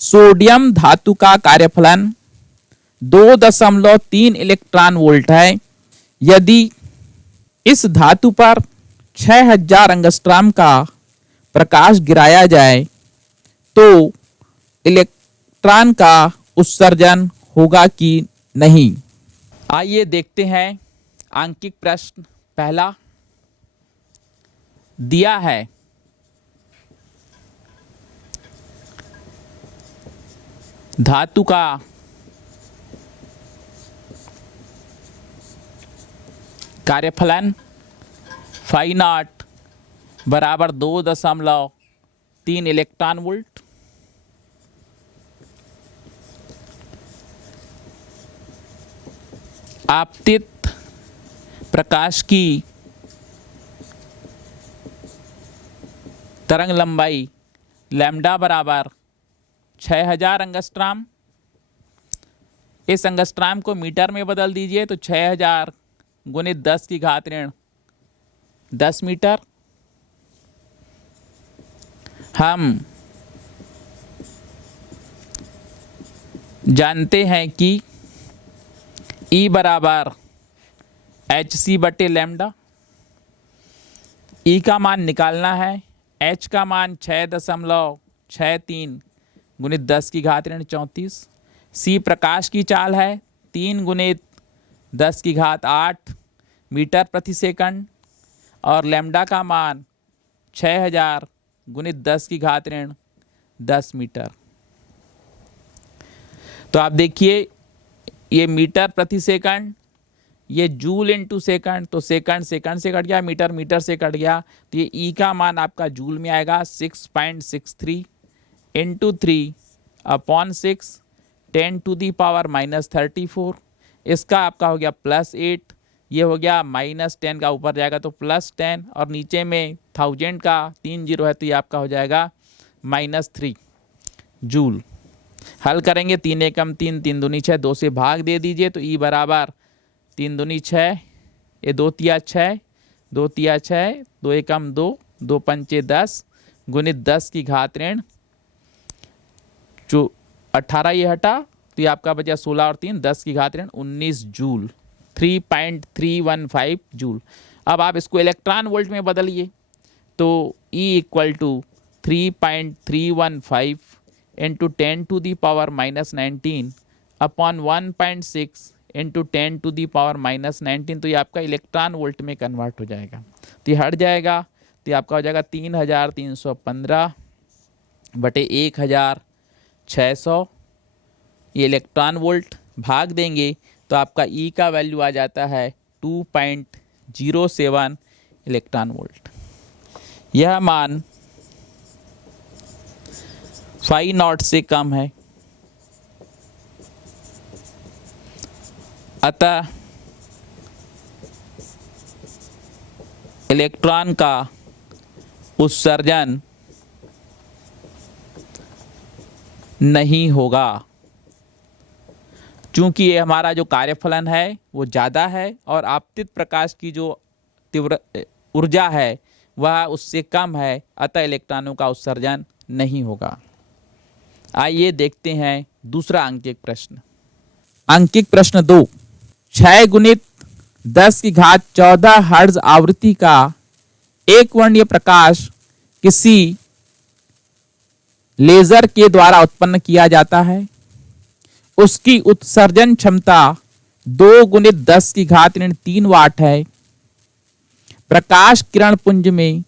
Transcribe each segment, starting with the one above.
Sodium धातु का कार्यफलन 2.3 electron volt है। यदि इस धातु पर 6000 एंगस्ट्रॉम का प्रकाश गिराया जाए तो इलेक्ट्रॉन का उत्सर्जन होगा कि नहीं। आइए देखते हैं आंकिक प्रश्न। पहला दिया है धातु का कार्यफलन फाई नॉट बराबर 2.3 इलेक्ट्रॉन वोल्ट। आपतित प्रकाश की तरंग लंबाई लैम्डा बराबर 6000 एंगस्ट्रॉम। इस एंगस्ट्रॉम को मीटर में बदल दीजिए तो 6000 गुणित 10 की घात ऋण 10 मीटर। हम जानते हैं कि E बराबर HC बटे लैम्डा। E का मान निकालना है। H का मान 6.63 गुणित 10 की घात ऋण 34। C प्रकाश की चाल है 3 गुणित 10 की घात 8 मीटर प्रति सेकंड और लैम्डा का मान 6000 गुणित 10 की घात ऋण 10 मीटर। तो आप देखिए ये मीटर प्रति सेकंड, ये जूल इनटू सेकंड, तो सेकंड सेकंड से कट गया, मीटर मीटर से कट गया, तो ये ई का मान आपका जूल में आएगा 6.63 इंटू 3/6 10⁻⁻34। इसका आपका हो गया +8, ये हो गया -10 का ऊपर जाएगा तो +10 और नीचे में 1000 का 3 जीरो है तो ये आपका हो जाएगा -3 जूल। हल करेंगे 3 एकम 3 3 दूनी 6 2 से भाग दे दीजिए तो ई बराबर 3 दूनी 6, ये 2 तिया 6 2 तिया 6 2 एकम 2 2 पंचे 10 गुणित 10 की घात ऋण 18, ये हटा तो ये आपका बचा 16 और 3 10 की घात ऋण 19 जूल, 3.315 जूल। अब आप इसको इलेक्ट्रॉन वोल्ट में बदलिए तो E equal to 3.315 into 10⁻⁻19 upon 1.6 into 10⁻⁻19, तो ये आपका इलेक्ट्रॉन वोल्ट में कन्वर्ट हो जाएगा। तो ये हट जाएगा तो ये आपका हो जाएगा 3315 बटे 1600। ये इलेक्ट्रॉन वोल्ट भाग देंगे तो आपका E का वैल्यू आ जाता है 2.07 इलेक्ट्रॉन वोल्ट। यह मान फाई नॉट से कम है, अतः इलेक्ट्रॉन का उत्सर्जन नहीं होगा। चूंकि ये हमारा जो कार्यफलन है वो ज़्यादा है और आपतित प्रकाश की जो तीव्र ऊर्जा है वह उससे कम है, अतः इलेक्ट्रॉनों का उत्सर्जन नहीं होगा। आइए देखते हैं दूसरा अंकिक प्रश्न। अंकिक प्रश्न 2, 6 गुणित 10 की घात 14 हर्ट्ज आवृत्ति का एक वर्णीय प्रकाश किसी लेजर के द्वारा उत्पन्न किया जाता है। उसकी उत्सर्जन क्षमता 2 गुणित 10 की घात ऋण 3 वाट है। प्रकाश किरण पुंज में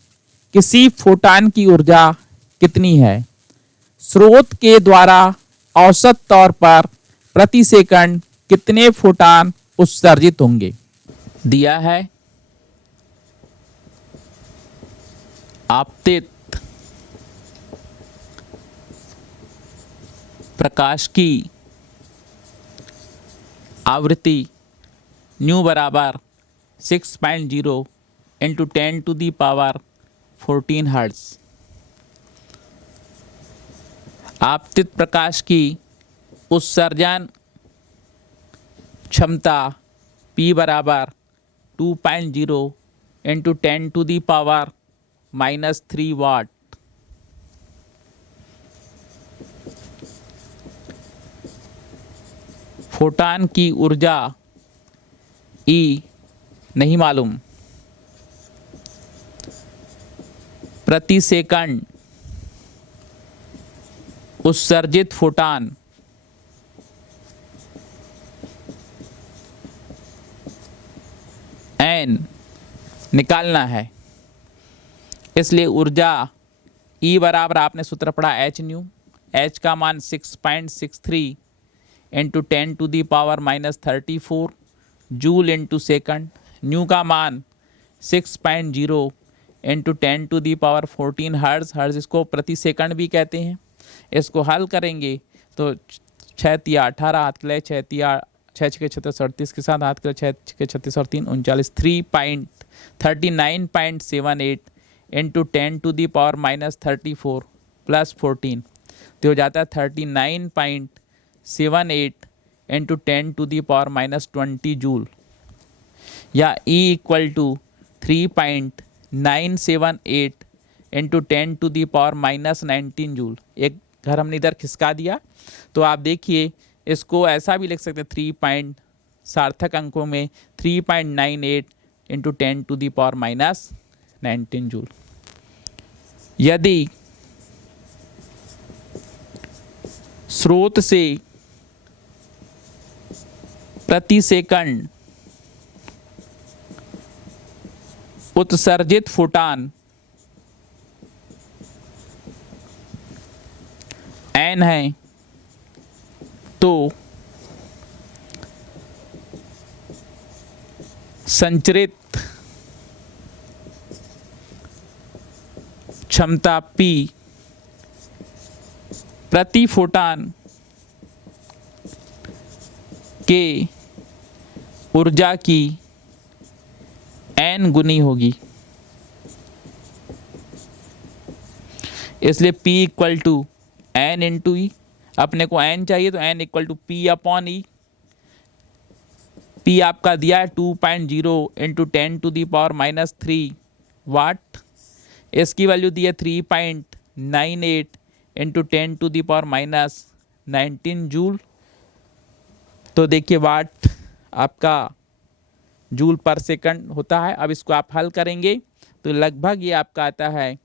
किसी फोटॉन की ऊर्जा कितनी है? स्रोत के द्वारा औसत तौर पर प्रति सेकंड कितने फोटॉन उत्सर्जित होंगे? दिया है आपतित प्रकाश की आवृत्ति न्यू बराबर 6.0 इंटू 10⁻14 हर्ट्ज। आपतित प्रकाश की उत्सर्जन क्षमता P बराबर 2.0 इंटू 10⁻³ वाट। फोटान की ऊर्जा ई नहीं मालूम, प्रति सेकंड उत्सर्जित फोटान एन निकालना है। इसलिए ऊर्जा ई बराबर आपने सूत्र पढ़ा एच न्यू, एच का मान 6.63 into 10⁻⁻34 joule into second, new का मान 6.0 इंटू 10⁻14 हर्ज, हर्ज इसको प्रति सेकंड भी कहते हैं। इसको हल करेंगे तो 6×18 हाथ के लिए 6×6=36 के साथ हाथ के लिए 6×36 और 3 39 3.39.78 इंटू 10⁻34 प्लस 14 तो हो जाता है 39.78 इंटू 10⁻20 जूल, या E equal to 3.978 into 10⁻19 joule. एक घर हमने इधर खिसका दिया, तो आप देखिए इसको ऐसा भी लिख सकते हैं 3 सार्थक अंकों में 3.98 इंटू 10⁻19 जूल। यदि स्रोत से प्रति सेकंड उत्सर्जित फोटान n है तो संचरित क्षमता P प्रति फोटान के ऊर्जा की n गुनी होगी। इसलिए P equal to n into E, अपने को n चाहिए तो n equal to P upon E. P आपका दिया है 2.0 इंटू 10⁻³ वाट, इसकी वैल्यू दी है 3.98 इंटू 10⁻19 जूल। तो देखिए वाट आपका जूल पर सेकंड होता है। अब इसको आप हल करेंगे तो लगभग ये आपका आता है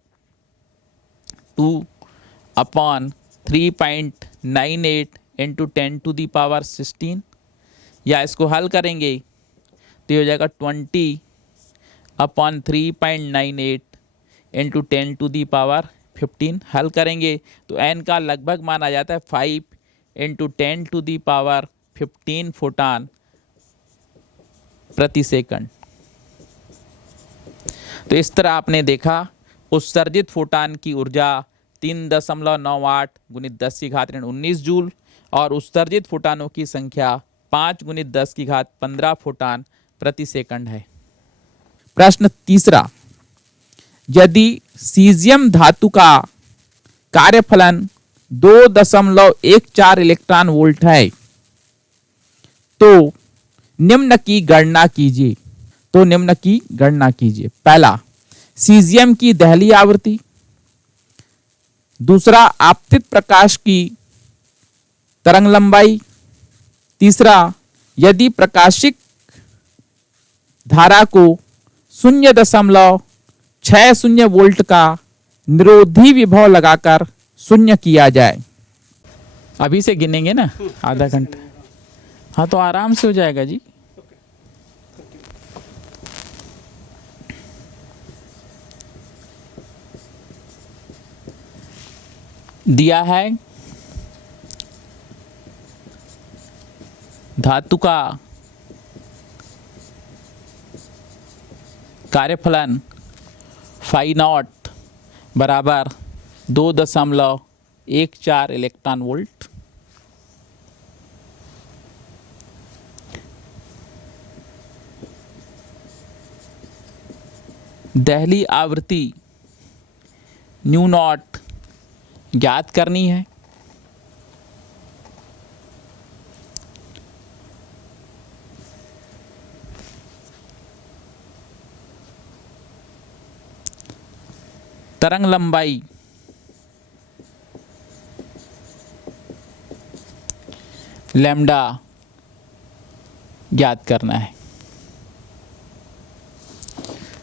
2/3.98 इंटू 10⁻16, या इसको हल करेंगे तो ये हो जाएगा 20/3.98 इंटू 10⁻15। हल करेंगे तो n का लगभग मान आ जाता है 5 इंटू 10⁻15 फोटान प्रति सेकंड। तो इस तरह आपने देखा उत्सर्जित फोटान की ऊर्जा 3.98 × 10⁻19 जूल और उत्सर्जित फोटानों की संख्या 5 × 10⁻15 फोटान प्रति सेकंड है। प्रश्न तीसरा, यदि सीजियम धातु का कार्यफलन 2.14 इलेक्ट्रॉन वोल्ट है तो निम्न की गणना कीजिए। पहला, सीजियम की दहली आवृत्ति। दूसरा, आपतित प्रकाश की तरंग लंबाई। तीसरा, यदि प्रकाशिक धारा को 0.60 वोल्ट का निरोधी विभव लगाकर शून्य किया जाए। अभी से गिनेंगे ना आधा घंटा, हाँ तो आराम से हो जाएगा जी। दिया है धातु का कार्यफलन फाई नॉट बराबर 2.14 इलेक्ट्रॉन वोल्ट। दहली आवृत्ति न्यू नॉट ज्ञात करनी है। तरंग लंबाई लैम्डा ज्ञात करना है।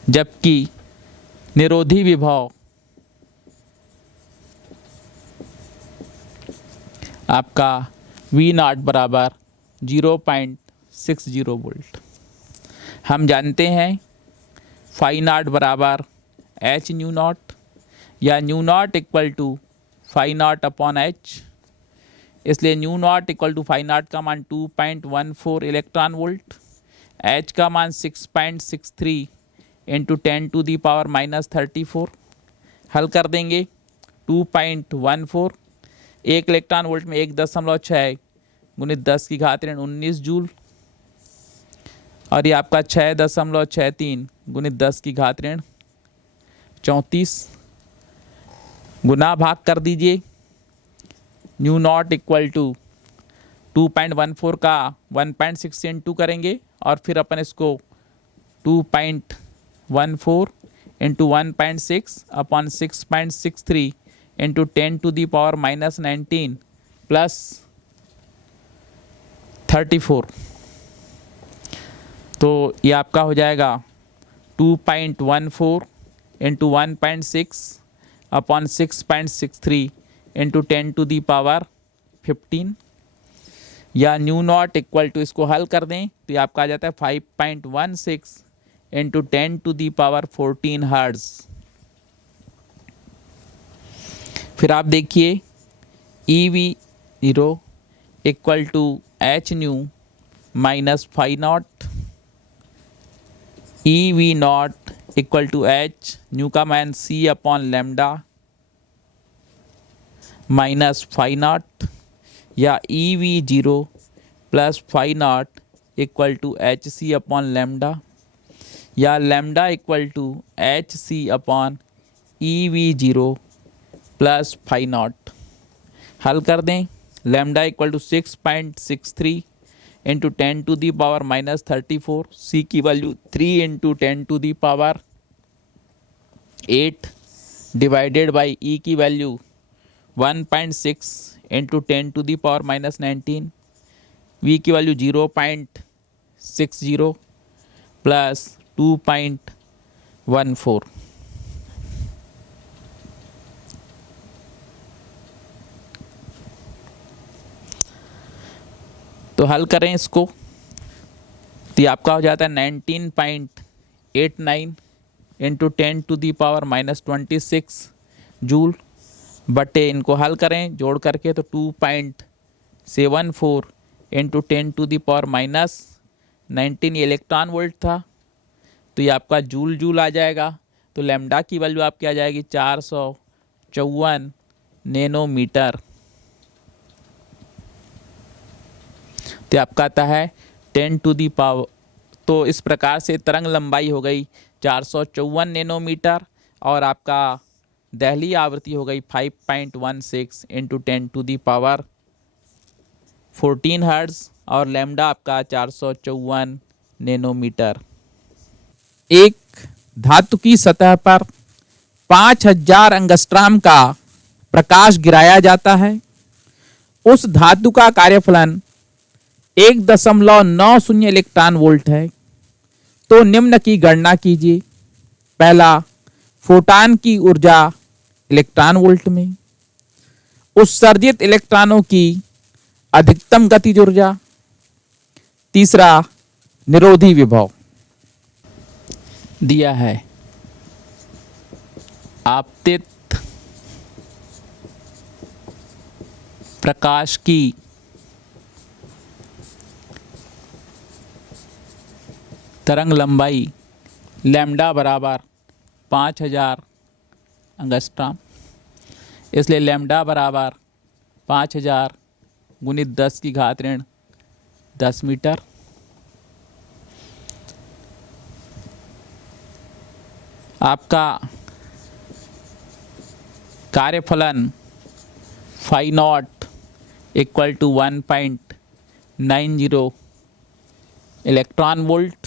जबकि निरोधी विभव आपका V0 बराबर 0.60 वोल्ट। हम जानते हैं फाई नॉट बराबर एच न्यू नॉट या nu naught equal to phi naught upon H. इसलिए nu naught equal to phi naught का मान 2.14 इलेक्ट्रॉन वोल्ट, एच का मान 6.63 इंटू 10⁻⁻34। हल कर देंगे 2.14 एक इलेक्ट्रॉन वोल्ट में 1.6 गुणित 10⁻19 जूल, और ये आपका 6.63 गुणित 10⁻34 गुना भाग कर दीजिए। न्यू नॉट इक्वल टू 2.14 का 1.6 से इंटू करेंगे और फिर अपन इसको 2.14 इंटू 1.6 अपॉन 6.63 इंटू 10⁻⁻19 प्लस 34, तो ये आपका हो जाएगा 2.14 इंटू 1.6 अपॉन 6.63 इंटू 10⁻15, या न्यू नॉट इक्वल टू, इसको हल कर दें तो ये आपका आ जाता है 5.16 इंटू 10⁻14 हर्ट्ज। फिर आप देखिए EV0 equal to H nu minus phi naught, EV0 equal to H nu का मान C upon lambda minus phi naught, या EV0 plus phi naught equal to HC upon lambda, या lambda equal to HC upon EV0 plus phi naught. हल कर दें, lambda equal to 6.63 into 10⁻⁻34, C की value 3 into 10⁻8 divided by E की value 1.6 into 10⁻19, V की value 0.60 plus 2.14। तो हल करें इसको तो आपका हो जाता है 19.89 इंटू 10⁻⁻26 जूल बटे, इनको हल करें जोड़ करके तो 2.74 इंटू 10⁻⁻19 इलेक्ट्रॉन वोल्ट था, तो ये आपका जूल जूल आ जाएगा। तो लैम्डा की वैल्यू आपकी आ जाएगी 454 नैनोमीटर। तो आपका आता है 10⁻, तो इस प्रकार से तरंग लंबाई हो गई 454 नैनोमीटर और आपका दहली आवृत्ति हो गई 5.16 इंटू 10⁻14 हर्ट्ज और लैम्डा आपका 454 नैनोमीटर। एक धातु की सतह पर 5000 एंगस्ट्रॉम का प्रकाश गिराया जाता है। उस धातु का कार्यफलन 1.90 इलेक्ट्रॉन वोल्ट है। तो निम्न की गणना कीजिए। पहला, फोटॉन की ऊर्जा इलेक्ट्रॉन वोल्ट में, उत्सर्जित इलेक्ट्रॉनों की अधिकतम गतिज ऊर्जा। तीसरा, निरोधी विभव दिया है। आपतित प्रकाश की तरंग लंबाई लैम्डा बराबर 5000 एंगस्ट्रॉम, इसलिए लैम्डा बराबर 5000 गुणित 10⁻10 मीटर। आपका कार्यफलन phi naught equal to 1.90 electron volt,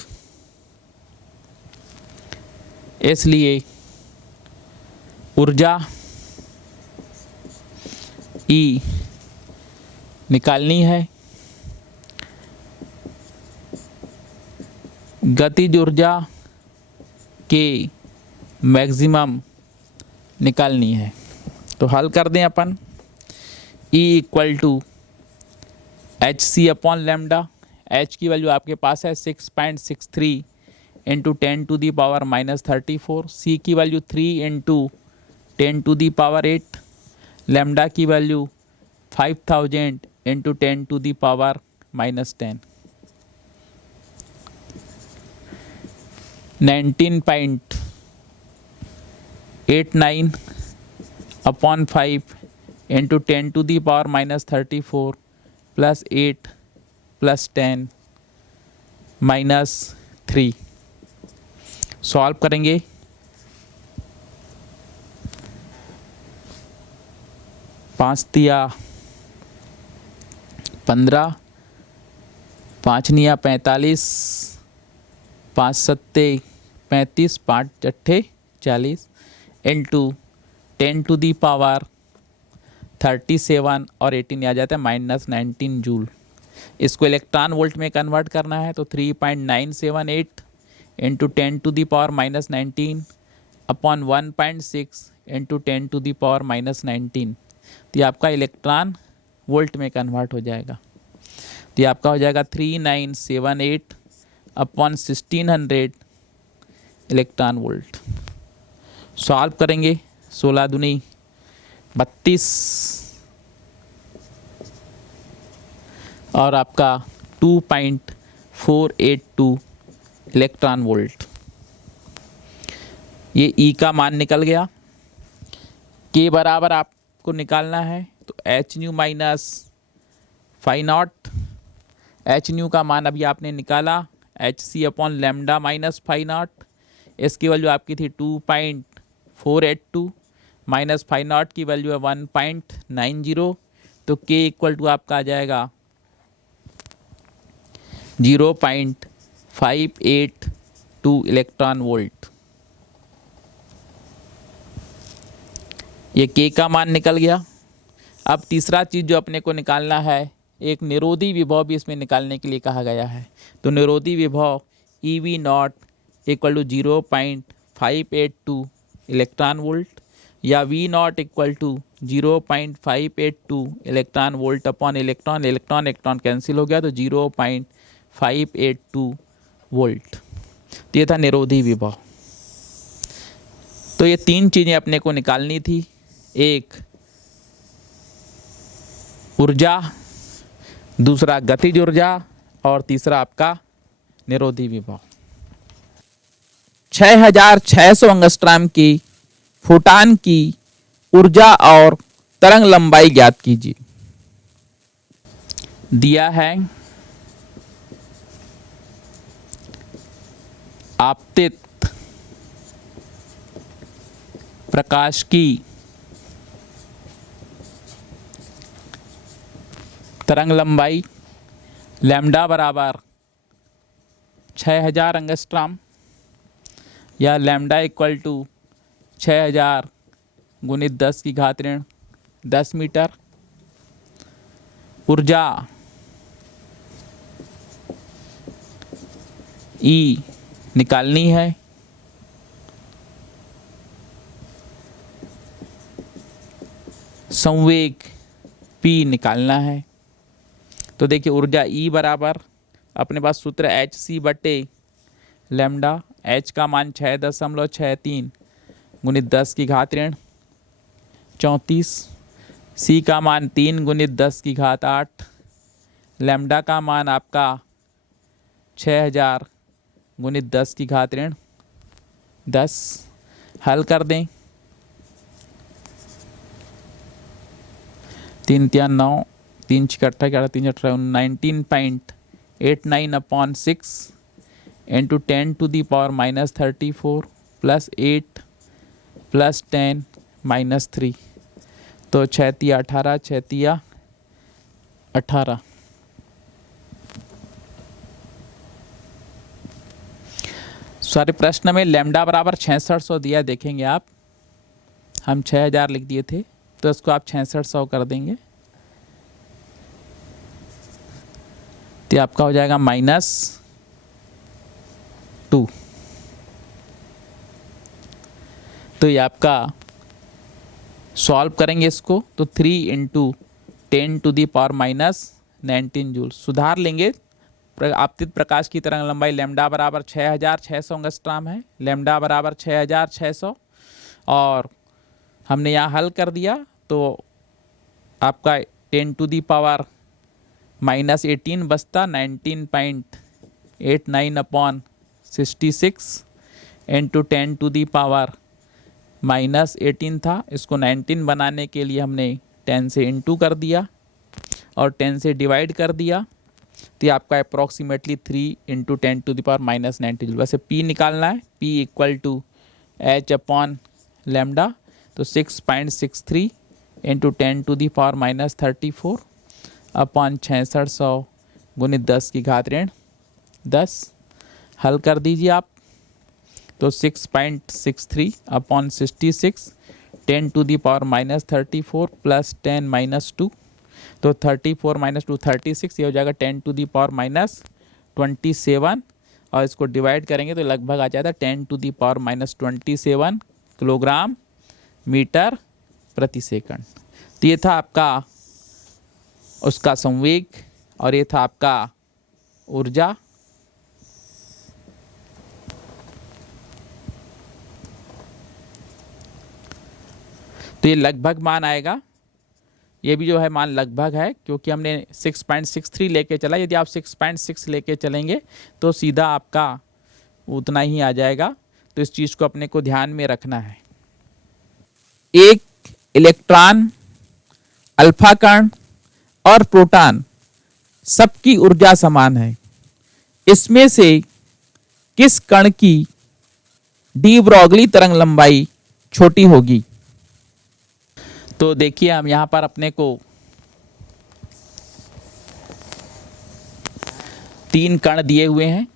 इसलिए ऊर्जा E निकालनी है। गतिज ऊर्जा के मैक्सिमम निकालनी है। तो हल कर दें अपन। E equal to H C upon lambda. H की वैल्यू आपके पास है 6.63 इंटू 10⁻⁻34। सी की वैल्यू 3 इंटू 10⁻8। लैम्डा की value 5000 into 10⁻10। 19.89 upon 5 into 10⁻34 plus 8 plus 10 minus 3। Solve करेंगे। पाँच तिया 15, 5 निया 45, 5 सत्ते 35, 5 अट्ठे 40 इंटू 10⁻37 और 18 आ जाता है -19 जूल। इसको इलेक्ट्रॉन वोल्ट में कन्वर्ट करना है तो 3.978 इंटू 10⁻⁻19 अपॉन 1.6 इंटू 10⁻⁻19। तो ये आपका इलेक्ट्रॉन वोल्ट में कन्वर्ट हो जाएगा। तो ये आपका हो जाएगा 3978 अपॉन 1600 इलेक्ट्रॉन वोल्ट। सॉल्व करेंगे। 16 दूनी 32 और आपका 2.482 इलेक्ट्रॉन वोल्ट। ये ई का मान निकल गया। के बराबर आपको निकालना है तो H nu minus phi naught. H nu का मान अभी आपने निकाला H C upon lambda minus phi naught. इसकी वैल्यू आपकी थी 2.482 माइनस फाई नॉट की वैल्यू है 1.90। तो के इक्वल टू आपका आ जाएगा 0.582 इलेक्ट्रॉन वोल्ट। ये के का मान निकल गया। अब तीसरा चीज़ जो अपने को निकालना है, एक निरोधी विभव भी इसमें निकालने के लिए कहा गया है। तो निरोधी विभव E V naught equal to 0.582 electron volt या V naught equal to 0.582 electron volt upon electron. Electron electron cancel हो गया तो 0.582 वोल्ट। तो ये था निरोधी विभव। तो ये तीन चीज़ें अपने को निकालनी थी, एक ऊर्जा, दूसरा गतिज ऊर्जा और तीसरा आपका निरोधी विभव। 6600 एंगस्ट्रॉम की फोटॉन की ऊर्जा और तरंग लंबाई ज्ञात कीजिए। दिया है आपतित प्रकाश की तरंग लंबाई लैम्डा बराबर 6000 एंगस्ट्रॉम या लैम्डा इक्वल टू 6000 गुणित 10⁻10 मीटर। ऊर्जा ई निकालनी है। संवेग P निकालना है। तो देखिए ऊर्जा E बराबर अपने पास सूत्र एच सी बटे लैम्डा। H का मान 6.63 गुणित 10⁻34। C का मान 3 गुणित 10⁸। लैम्डा का मान आपका 6000 गुणित 10⁻10। हल कर दें। 3 3 9, 3 6 18, 3 18 19.89 upon 6 into 10⁻⁻34 plus 8 plus 10 minus 3। तो 6 तिया 18, 6 तिया 18। सॉरी, प्रश्न में लैम्डा बराबर 6600 दिया, देखेंगे आप। हम 6000 लिख दिए थे तो इसको आप 6600 कर देंगे तो आपका हो जाएगा माइनस 2। तो ये आपका सॉल्व करेंगे इसको तो 3 इंटू 10⁻⁻19 जूल। सुधार लेंगे, आपतित प्रकाश की तरंग लंबाई लैम्डा बराबर 6600 एंगस्ट्रॉम है, लैम्डा बराबर 6600, और हमने यहाँ हल कर दिया तो आपका 10⁻⁻18 बचता 19.89/66 इंटू 10⁻⁻18 था। इसको 19 बनाने के लिए हमने 10 से इंटू कर दिया और 10 से डिवाइड कर दिया, तो ये आपका अप्रॉक्सीमेटली 3 इंटू 10⁻⁻90 जूल। वैसे P निकालना है, P इक्वल टू H/λ, तो 6.63 इंटू 10⁻⁻34 अपॉन 6600 गुणित 10 की घात ऋण 10। हल कर दीजिए आप तो 6.63 अपॉन 66 10⁻⁻34 प्लस 10 - 2, तो 34 - 2 36, ये हो जाएगा 10⁻⁻27, और इसको डिवाइड करेंगे तो लगभग आ जाता है 10⁻⁻27 किलोग्राम मीटर प्रति सेकंड। तो ये था आपका उसका संवेग और ये था आपका ऊर्जा। तो ये लगभग मान आएगा, ये भी जो है मान लगभग है क्योंकि हमने 6.63 लेके चला। यदि आप 6.6 लेके चलेंगे तो सीधा आपका उतना ही आ जाएगा। तो इस चीज़ को अपने को ध्यान में रखना है। एक इलेक्ट्रॉन, अल्फा कण और प्रोटॉन सबकी ऊर्जा समान है। इसमें से किस कण की डी ब्रॉगली तरंग लंबाई छोटी होगी? तो देखिए हम यहां पर अपने को 3 कण दिए हुए हैं,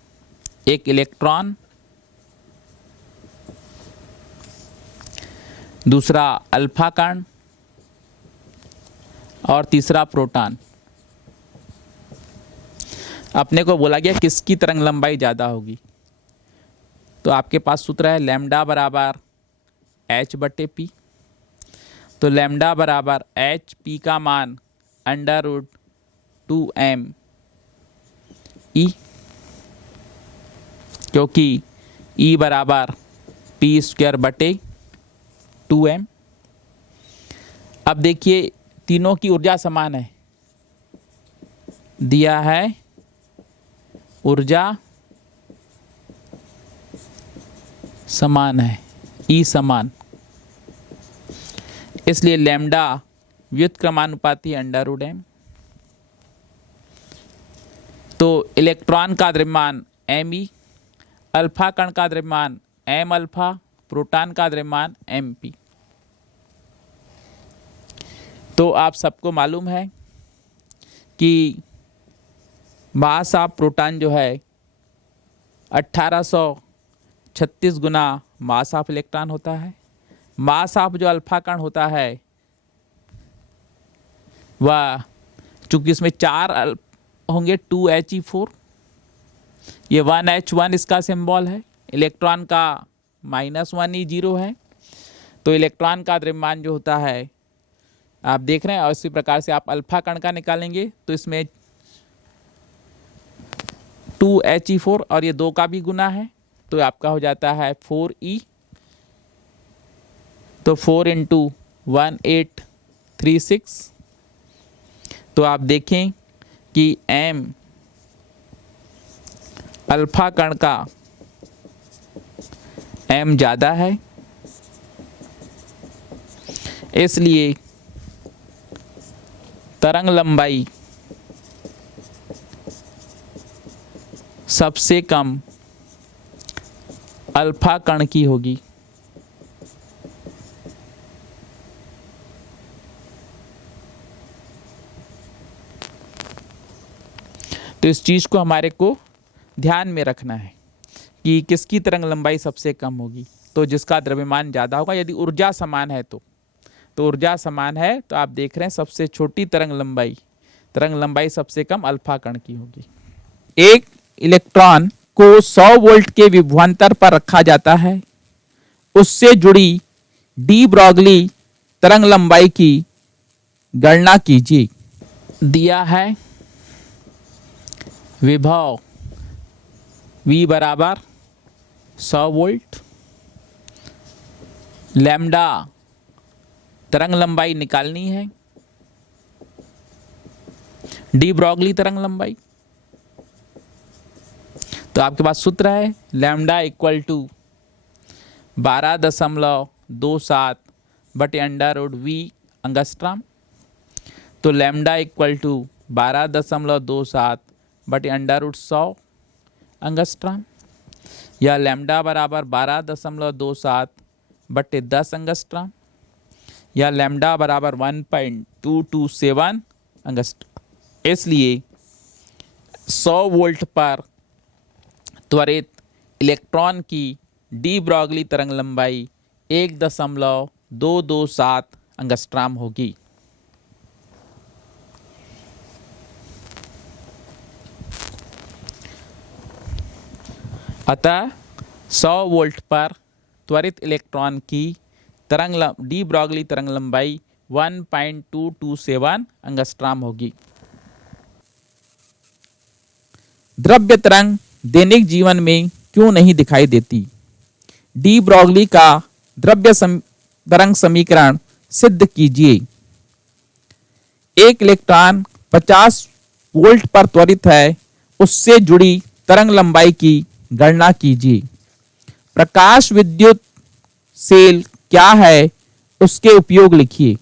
एक इलेक्ट्रॉन, दूसरा अल्फा कण और तीसरा प्रोटॉन। अपने को बोला गया किसकी तरंग लंबाई ज्यादा होगी, तो आपके पास सूत्र है लैम्डा बराबर H/P। तो लैम्डा बराबर P का मान √2m/E, क्योंकि E बराबर P²/2m। अब देखिए तीनों की ऊर्जा समान है, दिया है ऊर्जा समान है, E समान, इसलिए लैम्डा व्युत्क्रमानुपाती √m। तो इलेक्ट्रॉन का द्रव्यमान me, अल्फा कण का द्रव्यमान m अल्फा, प्रोटॉन का द्रव्यमान mp। तो आप सबको मालूम है कि मास ऑफ प्रोटॉन जो है 1836 गुना मास ऑफ इलेक्ट्रॉन होता है। मास ऑफ जो अल्फा कण होता है वह, चूंकि इसमें 4 होंगे 2He4, ये 1H1 इसका सिंबल है, इलेक्ट्रॉन का -1E0 है। तो इलेक्ट्रॉन का द्रव्यमान जो होता है आप देख रहे हैं, और इसी प्रकार से आप अल्फा कण का निकालेंगे तो इसमें 2He4 और ये 2 का भी गुना है, तो आपका हो जाता है 4E। तो 4 × 1836। तो आप देखें कि m अल्फा कण का m ज़्यादा है, इसलिए तरंग लंबाई सबसे कम अल्फा कण की होगी। तो इस चीज को हमारे को ध्यान में रखना है कि किसकी तरंग लंबाई सबसे कम होगी, तो जिसका द्रव्यमान ज्यादा होगा। यदि ऊर्जा समान है तो ऊर्जा समान है तो आप देख रहे हैं सबसे छोटी तरंग लंबाई सबसे कम अल्फा कण की होगी। एक इलेक्ट्रॉन को 100 वोल्ट के विभवांतर पर रखा जाता है, उससे जुड़ी डी ब्रॉगली तरंग लंबाई की गणना कीजिए। दिया है विभव V बराबर 100 वोल्ट, लैम्डा तरंग लंबाई निकालनी है, डी ब्रॉगली तरंग लंबाई। तो आपके पास सूत्र है लैम्डा इक्वल टू 12.27 बटे √V एंगस्ट्रॉम। तो लैम्डा इक्वल टू 12.27 बटे √100 एंगस्ट्रॉम, या लैम्डा बराबर 12.27 बटे 10 एंगस्ट्रॉम, या लैम्डा बराबर 1.227 एंगस्ट्रॉम। इसलिए 100 वोल्ट पर त्वरित इलेक्ट्रॉन की डी ब्रॉगली तरंग लंबाई 1.227 एंगस्ट्रॉम होगी। अतः 100 वोल्ट पर त्वरित इलेक्ट्रॉन की डी ब्रॉगली तरंग लंबाई 1.227 एंगस्ट्रॉम होगी। द्रव्य तरंग दैनिक जीवन में क्यों नहीं दिखाई देती? डी ब्रॉगली का द्रव्य तरंग समीकरण सिद्ध कीजिए। एक इलेक्ट्रॉन 50 वोल्ट पर त्वरित है, उससे जुड़ी तरंग लंबाई की गणना कीजिए। प्रकाश विद्युत सेल क्या है, उसके उपयोग लिखिए।